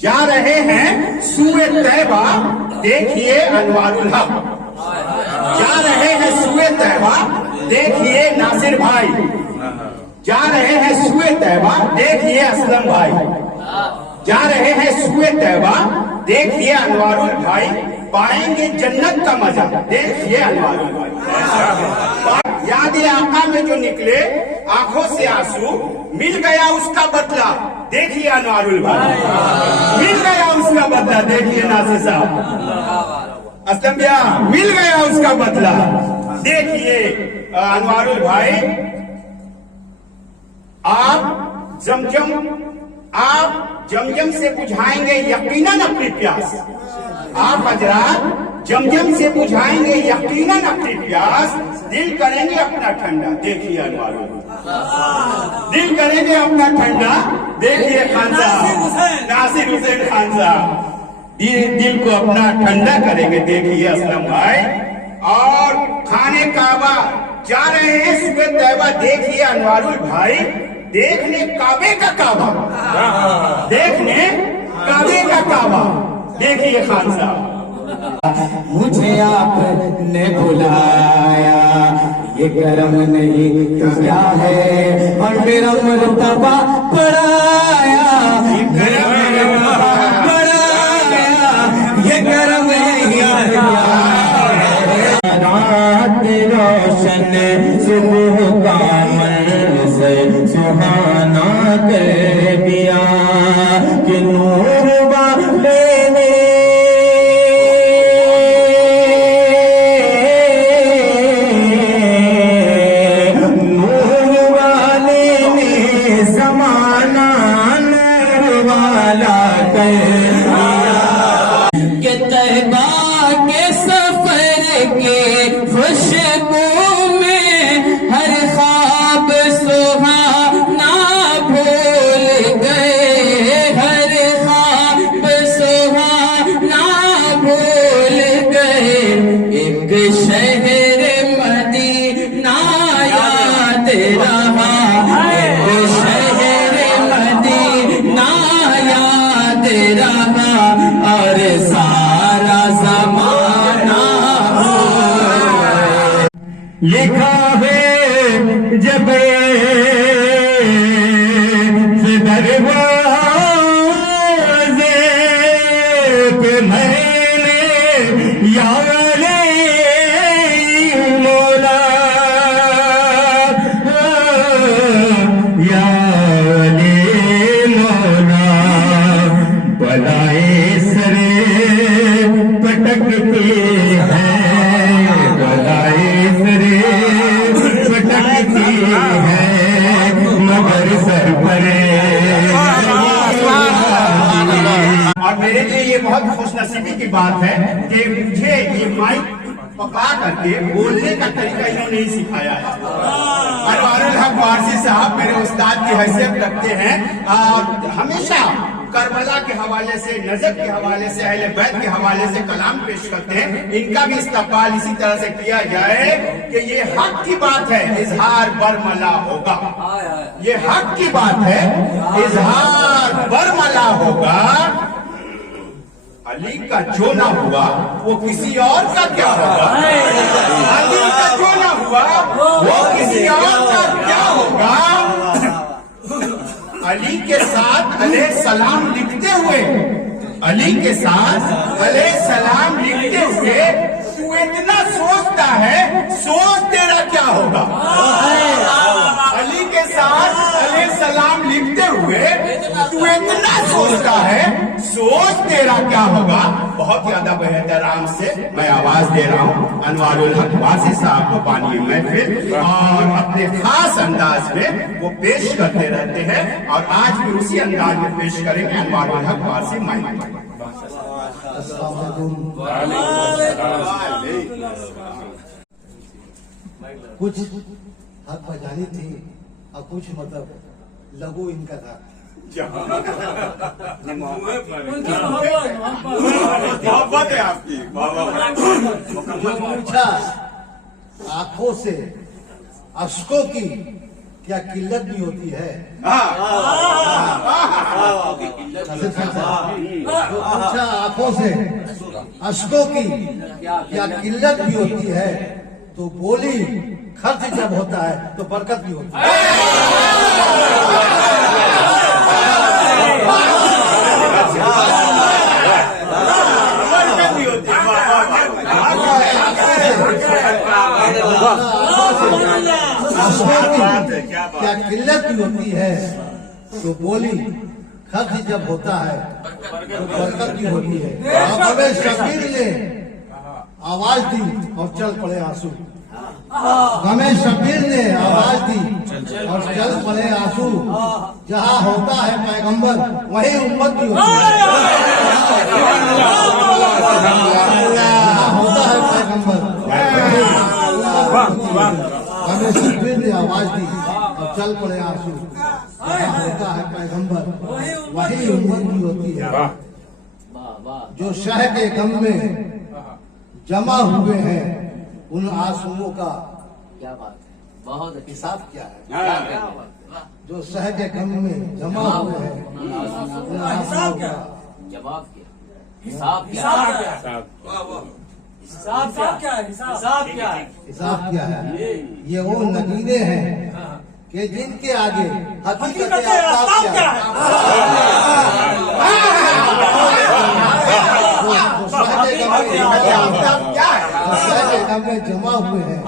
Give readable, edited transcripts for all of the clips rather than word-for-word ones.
जा रहे हैं सूए तैबा, देखिए अनवारुल हक। जा रहे हैं सूए तैबा, देखिए नासिर भाई। जा रहे हैं सूए तैबा, देखिए असलम भाई। जा रहे हैं सूए तैबा, देखिए अनवारुल भाई। पाएंगे जन्नत का मजा, देखिए अनवारुल भाई। याद आका में जो निकले आंखों से आंसू, मिल गया उसका बदला, देखिए अनवारुल भाई। मिल गया उसका बदला, देखिए नासिर साहब। असलम भैया, मिल गया उसका बदला, देखिए अनवारुल भाई। आप जमजम से बुझाएंगे यकीनन अपनी प्यास। आप हजरात जमजम से बुझाएंगे यकीनन अपनी प्यास। दिल करेंगे अपना ठंडा, देखिए अनवारुल। दिल करेंगे अपना ठंडा, देखिए खान साहब, नासिर हुसैन खान साहब। दिल को अपना ठंडा करेंगे, देखिए असलम भाई। और खाने काबा जा रहे हैं सूए तैबा, देखिए अनवारुल भाई। देखने काबे का काबा, देखने काबे का काबा, देखिए खान साहब। मुझे आपने बुलाया, ये करम नहीं तो क्या है, और मेरा मर्तबा बढ़ाया। ये करम बढ़ाया, ये करम नहीं रात रोशन सुबह का से सुहाना कर दिया कि नूर वाले ने ज़माना नूर वाला कर दिया कि तैबा के सफर के खुशबू हर ख्वाब सुहाना भूल गए, हर ख्वाब सुहाना भूल गए। एक शहर मदीना याद रहा, एक शहर मदीना याद रहा, और सारा ज़माना लिखा है जब दरवाजे पे मैंने यारे मौला, यारे मौला, बलाए सरे पटकते हैं, बलाए सरे पटकती है, मगर सर परे। और मेरे लिए ये बहुत खुशनसीबी की बात है कि मुझे ये माइक पका करके बोलने का तरीका इन्होंने नहीं सिखाया है। अनवारुल हक वारसी साहब मेरे उस्ताद की हैसियत रखते हैं और हमेशा करबला के हवाले से, नजफ के हवाले से, अहले बैत के हवाले से कलाम पेश करते हैं। इनका भी इस्तकबाल इसी तरह से किया जाए कि ये हक की बात है, इजहार बरमला होगा। ये हक की बात है, इजहार बरमला होगा। अली का जो ना हुआ वो किसी और का क्या होगा। अली का जो ना हुआ वो किसी और का क्या होगा। अली के साथ अलैहि सलाम लिखते हुए, अली के साथ अलैहि सलाम लिखते हुए तू इतना सोचता है, सोच तेरा क्या होगा। अली के साथ अलैहि सलाम लिखते हुए तू इतना सोचता है, सोच तेरा क्या होगा। बहुत ही अदब एहतराम से मैं आवाज दे रहा हूँ अनवारुल हक वारसी साहब को बानी महफिल, और अपने खास अंदाज में वो पेश करते रहते हैं और आज भी उसी अंदाज में पेश करेंगे अनवारुल हक वारसी माइक। कुछ हक बजानी थी और कुछ मतलब लघु इनका था। मोहब्बत है आपकी। जो पूछा आंखों से अश्कों की क्या किल्लत भी होती है? किल्लत जो पूछा आंखों से अश्कों की क्या किल्लत भी होती है, तो बोली खर्च जब होता है तो बरकत भी होती है। क्या किल्लत भी होती है, तो बोली खर्च जब होता है तो बरकत भी होती है। हमें शबीर ने आवाज दी और चल पड़े आंसू। हमें शबीर ने आवाज दी और चल पड़े आंसू। जहाँ होता है पैगंबर वहीं उम्मत भी होती है। जहाँ होता है पैगंबर हमें शबीर ने आवाज दी और चल पड़े आंसू। जहाँ होता है पैगंबर वहीं उम्मत भी होती है। जो शह के गम में जमा हुए हैं उन आंसुओं का क्या बात है, बहुत अच्छी हिसाब क्या है? क्या बात है। जो शह के गम में जमा हुए हैं उन आंसुओं का जवाब क्या, हिसाब क्या, हिसाब क्या है? हिसाब क्या है? हिसाब क्या है? ये वो नगीने हैं कि जिनके आगे हकीकत आफ्ताब क्या है? जो शह के गम में आफ्ताब क्या है? शह के गम में जमा हुए हैं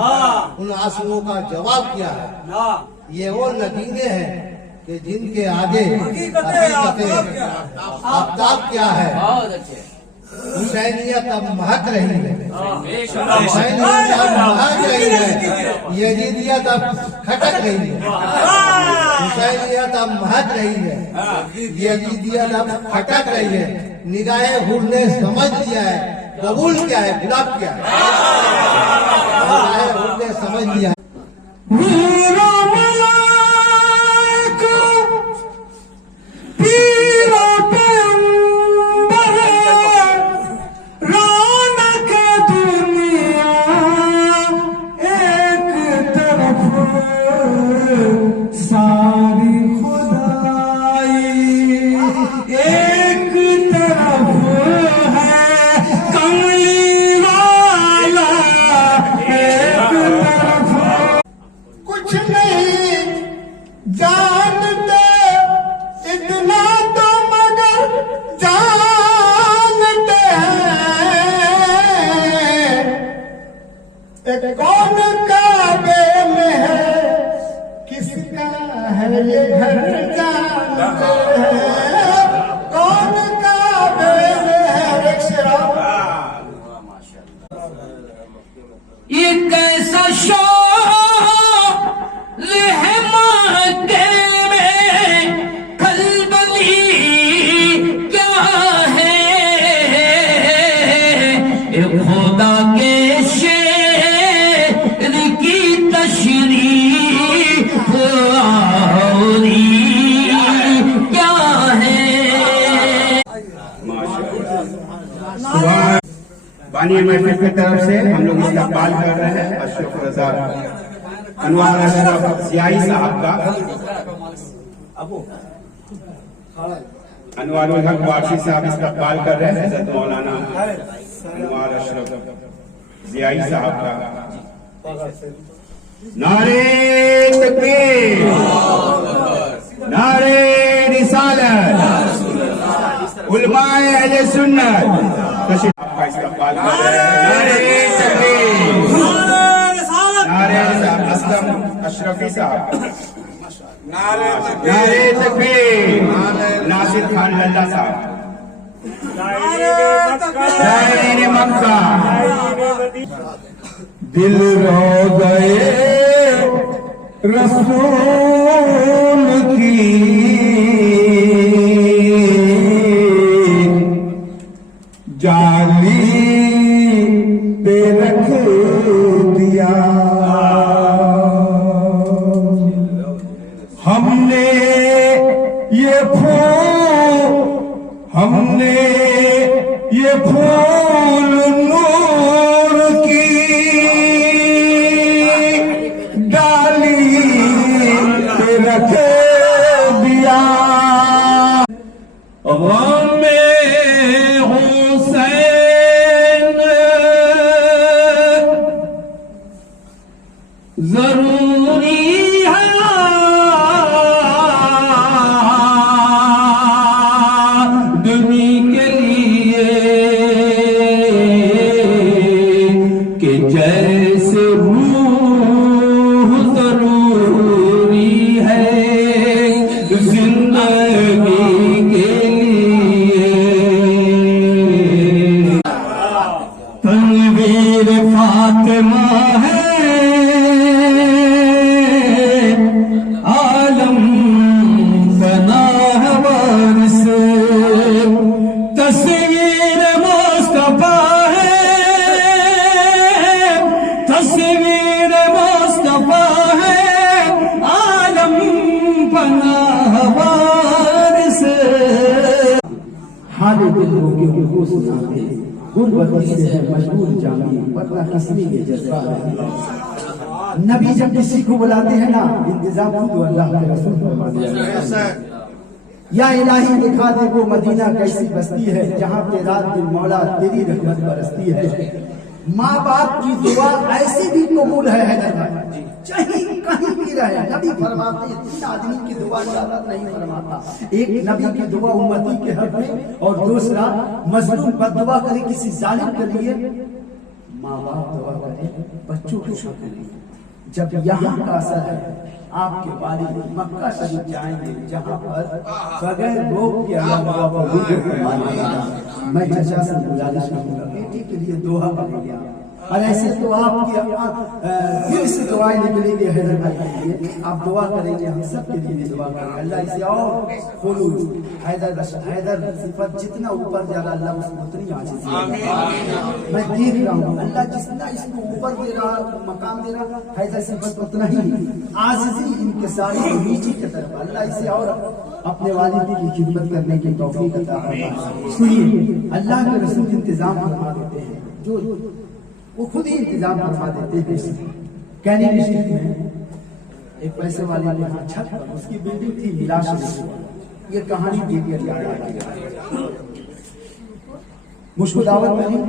उन आंसुओं का जवाब क्या है? ये वो नगीने हैं कि जिनके आगे हकीकत आफ्ताब क्या है? बहुत अच्छे। हुसैनियत अब महक रही है, बेशक हुसैनियत अब महक रही है, यजीदियत अब खटक रही है। हुसैनियत अब महक रही है, यजीदियत अब खटक रही है। निगाहे हुर ने समझ लिया है कबूल क्या है, गुलाब क्या है। निगाहे हुर ने समझ लिया है। कुछ नहीं जानते इतना तो मगर जानते हैं कौन काबे में है किसका है ये घर जानते हैं कौन काबे में है। एक शराब ये कैसा खुदा के शेर की तशरीफ आवरी क्या है। बानी महफिल की तरफ से हम लोग इस्तकबाल कर रहे हैं अशरफ रजा अनवार अशरफ जियाई साहब का। अनवार हक वारसी साहब इस्तकबाल कर रहे हैं हज़रत मौलाना अनवार अशरफ जियाई साहब का। नारे तकबीर, नारे रिसालत, उलमाए अहले सुन्नत का इस्तकबाल कर रहे हैं। नारे तकबीर, नारे असलम अशरफी साहब, नारे तकबीर, नासिर खान लल्ला साहब, शायरीन मक्का, दिल रो गए रसूल की जाली पे रख दिया। हमने ये फूल नूर की डाली میں حسین ضروری ہے دنیا کے لیے کہ جیسے روح ضروری ہے زندگی کے لیے تنویر فاطمہ ہے عالم پناہ وارث تصویر مصطفیٰ ہے تصویر مصطفیٰ ہے عالم پناہ وارث حال دل ہو کے ان کو سناتے غربت سے ہے مجبور جامی ورنہ کسی کے جذبہ ہے نبی جب کسی کو بلاتے ہیں نا انتظام تو اللہ کے رسول فرماتے ہیں یا الہی دکھا دے وہ مدینہ کیسی بستی ہے جہاں پہ رات دن مولا تیری رحمت برستی ہے ماں باپ کی دعا ایسی بھی قبول ہے حیدر بھائی چاہے کہیں بھی رہے نبی فرماتے ہیں تین آدمی کی دعا اللہ نہیں فرماتا ایک نبی کی دعا امتی کے حق میں اور دوسرا مظلوم بد دعا کرے کسی ظالم کے لیے ماں باپ دعا کرے بچوں کے حق میں جب یہاں کا اثر ہے آپ کے والد مکہ شریف جائیں گے جہاں پر بغیر روک کے اللہ تعالیٰ کو روح فرمانے گا میں چچا سے گزارش کروں گا بیٹی کے لیے دعا کریں گے اور ایسے تو آپ کی دل سے دعائیں نکلیں گے حیدر بھائی کے لیے آپ دعا کریں گے ہم سب کے لیے بھی دعا کریں گے اللہ اسے اور خلوص حیدر صفت جتنا اوپر جا رہا اللہ اس کو اتنی عاجزی میں دیکھ رہا ہوں اللہ جتنا اس کو اوپر دے رہا مقام دے رہا حیدر صفت اتنا ہی عاجزی ان کے ساری نیچی کی طرف اللہ اسے اور اپنے والد کی خدمت کرنے کی توفیق عطا فرمائے سنیے اللہ کے رسول انتظام فرما دیتے ہیں جو وہ خود ہی انتظام فرما دیتے ہیں کینی ڈسٹرکٹ میں ایک پیسے والے نے چھت پر اس کی بلڈنگ تھی ملا شریف یہ کہانی دے دیا مجھ کو دعوت ملی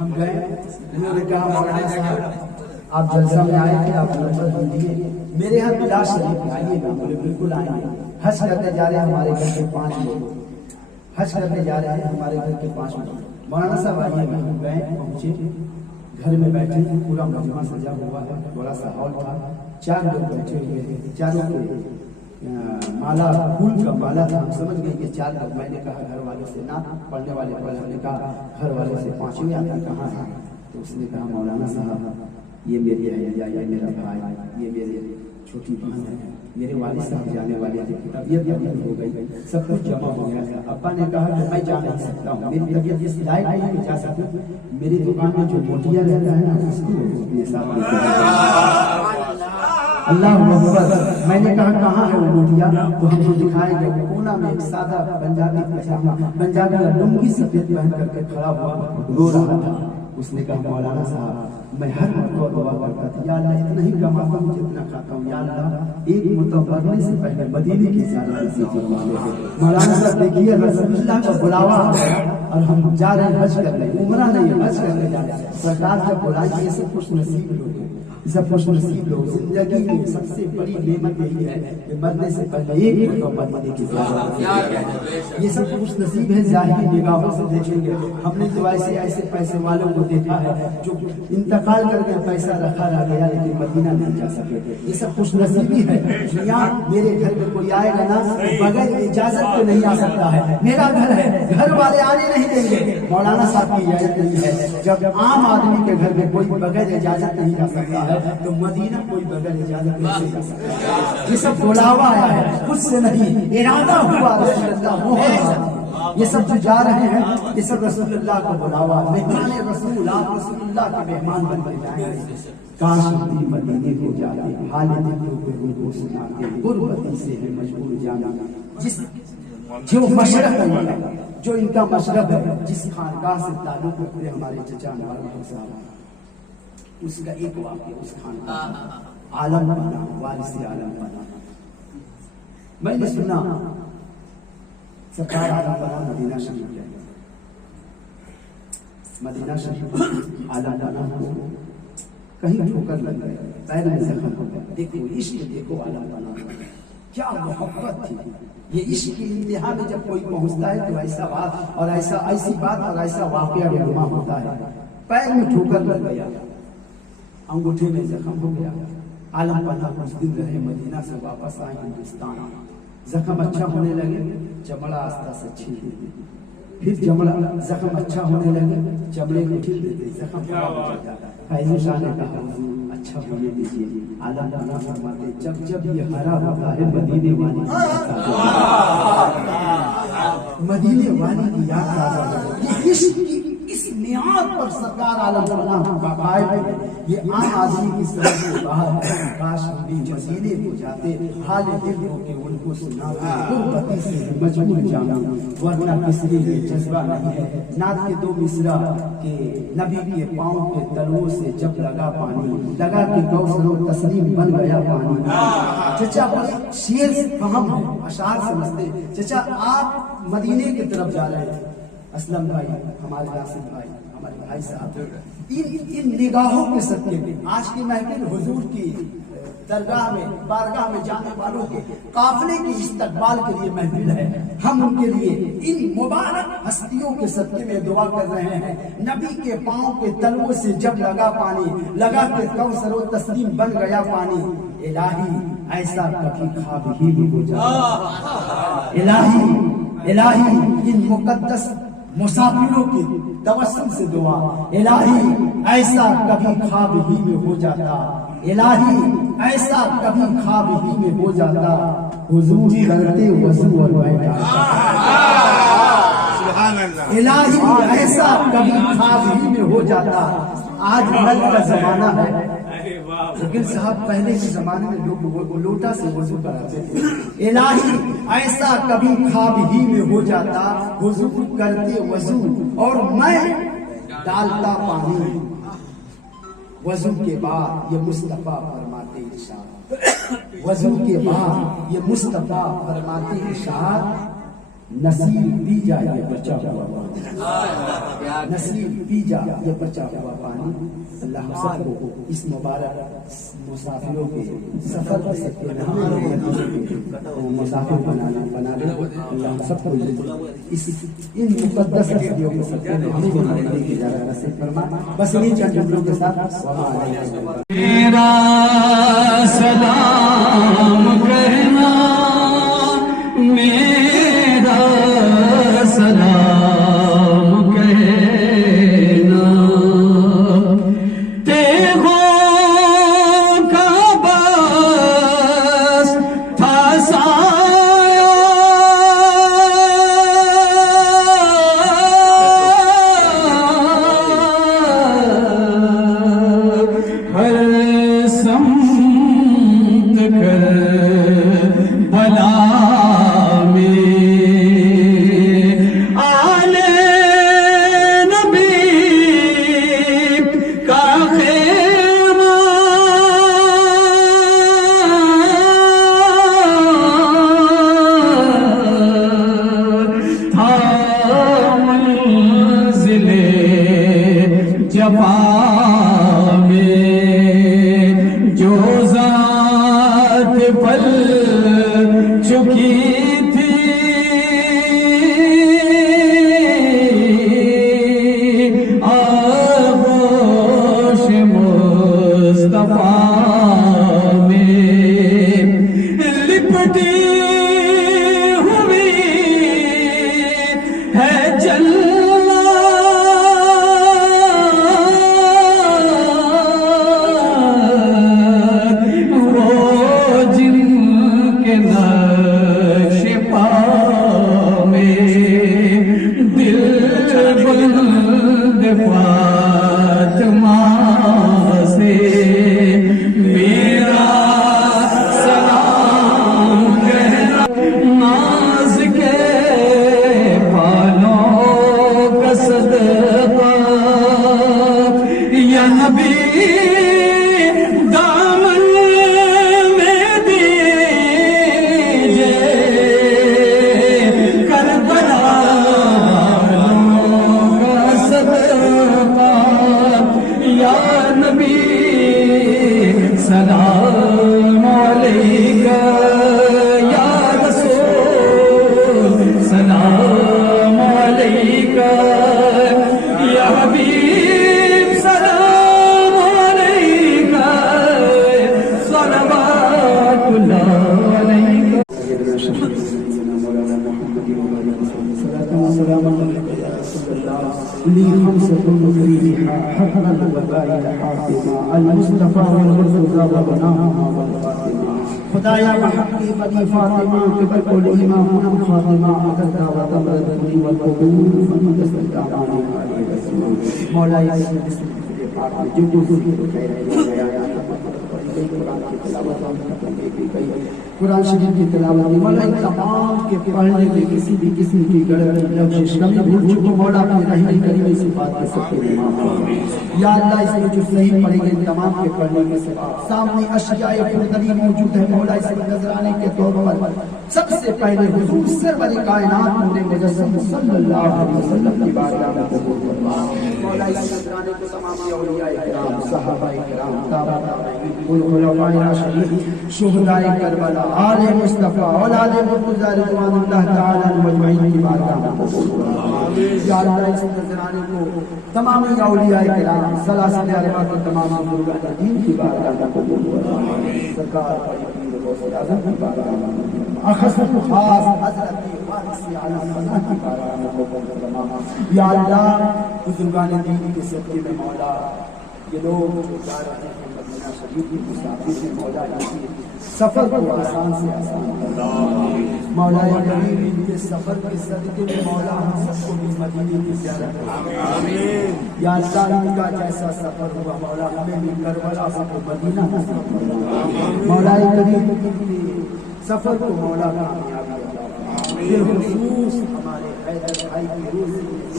ہم گئے انہوں نے کہا مولانا صاحب آپ جلسہ میں آئے تھے آپ نمبر دیجیے میرے یہاں ملا شریف آئیے نا بولے بالکل آئیں گے حج کرنے جا رہے ہیں ہمارے گھر کے 5 لوگ حج کرنے جا رہے ہیں ہمارے گھر کے 5 لوگ مولانا صاحب آئیے نا ہم گئے پہنچے گھر میں بیٹھے پورا مجمع سجا ہوا ہے بڑا سا ہال تھا 4 لوگ بیٹھے ہوئے تھے چاروں کے مالا پھول کا مالا تھا ہم سمجھ گئے کہ 4 لوگ میں نے کہا گھر والوں سے نہ پڑھنے والے پر ہم نے کہا گھر والوں سے 5ویں آتا کہاں ہے تو اس نے کہا مولانا صاحب یہ میری اہلیہ یہ میرا بھائی یہ میری چھوٹی بہن ہے میرے والد صاحب جانے والے تھے طبیعت ہو گئی سب کچھ جمع ہو گیا تھا ابا نے کہا کہ میں جا نہیں سکتا ہوں میری طبیعت اس لائق نہیں کہ جا سکوں میری دکان میں جو موٹیا رہتا ہے نا اس کو اپنے ساتھ اللہ اکبر میں نے کہا کہاں ہے وہ موٹیا تو ہم کو دکھائیں گے کونا میں ایک سادہ پنجابی پجامہ پنجابی لنگی سفید پہن کر کے کھڑا ہوا رو رہا تھا اس نے کہا مولانا صاحب میں ہر مرتبہ دعا کرتا تھا یا اللہ اتنا ہی کماتا ہوں جتنا کھاتا ہوں یا اللہ ایک مرتبہ مرنے سے پہلے مدینے کی زیارت نصیب فرما دے مولانا صاحب دیکھیے رسول اللہ کا بلاوا اور ہم جا رہے ہیں حج کرنے عمرہ نہیں حج کرنے جا رہے ہیں سرکار کا بلائیں یہ سب خوش نصیب لوگ ہیں سب خوش نصیب لوگ زندگی میں سب سے بڑی نعمت یہی ہے کہ مرنے سے پہلے ایک مرتبہ مدینے کی زیارت یہ سب خوش نصیب ہے ظاہری نگاہوں سے دیکھیں گے ہم نے تو ایسے پیسے والوں کو دیکھا ہے جو انتقال کر کے پیسہ رکھا رہ گیا لیکن مدینہ نہیں جا سکے یہ سب خوش نصیبی ہے یہاں میرے گھر میں کوئی آئے گا نا بغیر اجازت کے نہیں آ سکتا ہے میرا گھر ہے گھر والے آنے نہیں دیں گے مولانا صاحب کی اجازت نہیں ہے جب عام آدمی کے گھر میں کوئی بغیر اجازت نہیں جا سکتا ہے تو مدینہ کوئی بغیر اجازت نہیں جا سکتا یہ سب بلاوا آیا ہے خود سے نہیں ارادہ ہوا رسول اللہ یہ سب جو جا رہے ہیں یہ سب رسول اللہ کو بلاوا مہمان رسول آپ رسول اللہ کے مہمان بن کر جائیں گے کاش مدینے کو جاتے حال دل کو سناتے غربتی سے ہے مجبور جانا جس جو مشرق ہے جو ان کا مشرب ہے جس خانقاہ سے تعلق رکھتے ہمارے چچا صاحب اس کا ایک واقعہ اس خانقاہ عالم بنا وارث عالم بنا میں نے سنا सरकार आलम पना मदीना शरीफ गए। मदीना शरीफ आलम पना को कहीं ठोकर लग गए, पैर में जख्म हो गया। देखो इश्क, देखो आलम पना क्या मोहब्बत थी। ये इश्क की इंतहा में जब कोई पहुंचता है तो ऐसा बात और ऐसी बात और ऐसा वाकया रुनुमा होता है। पैर में ठोकर लग गया, अंगूठे में जख्म हो गया। आलम पना कुछ दिन रहे, मदीना से वापस आए हिंदुस्तान। जख्म अच्छा होने लगे, चमड़ा आस्ता से छील देते, फिर चमड़ा जख्म अच्छा होने लगे, चमड़े को छील देते, जख्म फैज़ शाह ने कहा अच्छा होने दीजिए। आलम पना फरमाते जब जब ये हरा होता है मदीने वाली मदीने वाली की याद ताज़ा होती है। इश्क की इस नियात पर सरकार आलम पना का कायल है। ये आम आदमी की समझ से बाहर है। काश हम भी मदीने को जाते, हाल दिल हो के उनको सुनाते, गुर्बती से मजबूर जाना, वरना किसी ये जज्बा नहीं है। नात के दो मिसरा के नबी के पाँव के तलवों से जब लगा पानी, लगा के कौसरो तस्लीम बन गया पानी। चचा बड़े शेर फहम है, अशार समझते। चचा आप मदीने की तरफ जा रहे थे, असलम भाई, हमारे यासिर भाई, हमारे भाई साहब, इन निगाहों के सदके में आज की महफिल हुजूर की दरगाह में, बारगाह में जाने वालों के काफिले की इस्तकबाल के लिए महफिल है। हम उनके लिए इन मुबारक हस्तियों के सदके में दुआ कर रहे हैं। नबी के पाँव के तलवों से जब लगा पानी, लगा के कौसर व तस्लीम बन गया पानी। इलाही ऐसा कभी ख्वाब ही नहीं हो जाता। इलाही इलाही इन मुकद्दस मुसाफिरों की तवस्सुल से दुआ, इलाही ऐसा कभी ख्वाब ही में हो जाता। इलाही ऐसा कभी ख्वाब ही में हो जाता। हुजूर करते वज़ू और बैठा, इलाही ऐसा कभी ख्वाब ही में हो जाता। आज नल का जमाना है, लेकिन साहब पहले के जमाने में लोग लोटा से वजू कराते थे। इलाही ऐसा कभी ख्वाब ही में हो जाता। हुजूर करते वजू और मैं डालता पानी। वजू के बाद ये मुस्तफा फरमाते इरशाद, वजू के बाद ये मुस्तफा फरमाते इरशाद, नसीब पी जा ये बचा हुआ पानी, नसीब पी जा ये बचा हुआ पानी। अल्लाह सबको इस मुबारक मुसाफिरों के सफर के मुसाफिर बना ले। अल्लाह सबको इस इन मुकद्दस हस्तियों के सदके में हमें बनाने की इजाज़त नसीब फरमा। बस इन्हीं चंद जुमलों के साथ मेरा सलाम कहना, मेरा सलाम कहना, तेगों का बस था साया, हर समत कर भला में आले नबी का खेमा, था मंज़िले जफा में, जो ज़ात पल चुकी थी आगोश मुस्तफा में, लिपटी हुई है जन्नत, वो जिनके नक्श पा में दिल बंद फातिमा से मेरा सलाम कहना, नाज के बालों صلاة وسلام عليك يا رسول الله لي خمسة مكرمها حقا الوباء حافظا المصطفى والمرتضى وبناهما والفاطمة خدایا محقی بدی فاطمہ قبل کو امام فاطمہ اقدا وتمرد بنی والقبور فمدست الدعوان علی رسول مولا بسم پاک جو کچھ کہہ رہے ہیں قرآن کی تلاوت قرآن شریف کی تلاوت مولا تمام کے پڑھنے میں کسی بھی قسم کی لفظ کمی بھول چکو مولا اپنے رحیم کریم اس بات کے سب کے یا اللہ اس میں جو صحیح پڑھے گئے تمام کے پڑھنے کے سبب سامنے اشیاء پرتری موجود ہے مولا اس میں نظرانے کے طور پر سب سے پہلے حضور سرور کائنات نور مجسم صلی اللہ علیہ وسلم کی بارگاہ میں قبول فرما مولا اس نظرانے کو تمام اولیاء کرام صحابہ کرام تابعین خلفائے راشدین شہداء کربلا آل مصطفی اولاد مرتضی رضوان اللہ تعالی مجمعین کی بارگاہ میں قبول فرما یا اللہ اس نظرانے کو تمام اولیاء کرام سلاسل اربعہ کے تمام بزرگان دین کی بارگاہ میں قبول فرما سرکار پیر غوث اعظم کی بارگاہ میں اخص خاص حضرت وارث اعلی فضل کی بارگاہ میں قبول فرما یا اللہ بزرگان دین کے صدقے میں مولا یہ لوگ جو جا رہے ہیں مدینہ شریف کی مسافر ہیں مولا سفر کو آسان سے آسان مولا کریم ان کے سفر کے صدقے میں مولا ہم سب کو بھی مدینے کی زیارت آمین یا اللہ ان کا جیسا سفر ہوا مولا ہمیں بھی کربلا سے مدینہ نصیب فرما مولا کریم سفر کو مولا کامیابی بالخصوص ہمارے حیدر بھائی کی روزی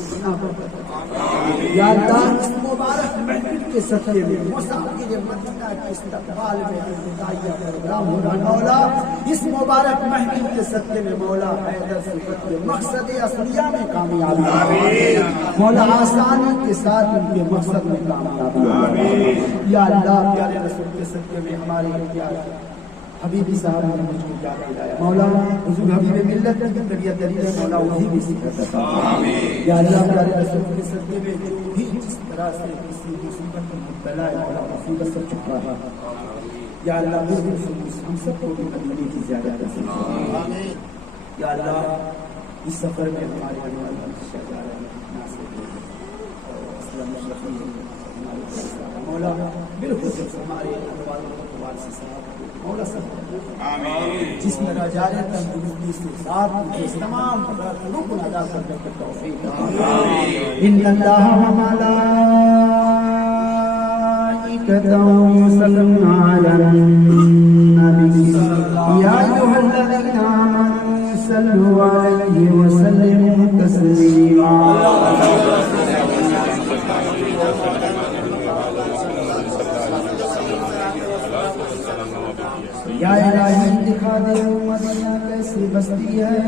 یا اللہ اس مبارک محفل کے صدقے میں مسافر مدینہ کے استقبال میں انتظامیہ پروگرام ہو رہا مولا اس مبارک محفل کے صدقے میں مولا حیدر صفت کے مقصد اصلیہ میں کامیابی مولا آسانی کے ساتھ ان کے مقصد میں کامیابی یا اللہ پیارے رسول کے صدقے میں ہمارے پیارے حبیبی صاحب نے مجھ کو کیا دلایا مولا حضور حبیب ملت کی طبیعت دلیل مولا وہی بھی سکھت یا اللہ پیارے رسول کے صدقے میں جو بھی جس طرح سے کسی مصیبت میں مبتلا ہے مولا مصیبت سے چھپا ہے یا اللہ ہم سب کو بھی مدینے کی زیادہ نصیب یا اللہ اس سفر میں ہمارے مولا بالخصوص ہمارے مولا سب جس طرح جارے تندرستی سے ساتھ کے تمام رکن ادا کرنے کی توفیق ان اللہ و ملائکتہ یصلون علی النبی یا ایھا الذین آمنوا صلوا علیہ وسلموا تسلیما یا الہی دکھا دے مدینہ کیسی بستی ہے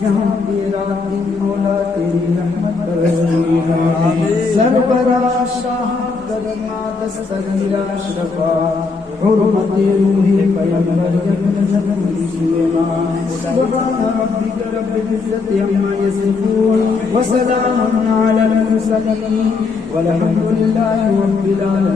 یہاں تیرا دن مولا تیری رحمت برستی ہے سربراہ شاہ گریما دستگیر اشرفا حرمت روح پیغمبر ابن سلیمان سبحان ربک رب العزت عما یصفون وسلام علی المرسلین والحمد للہ رب العالمین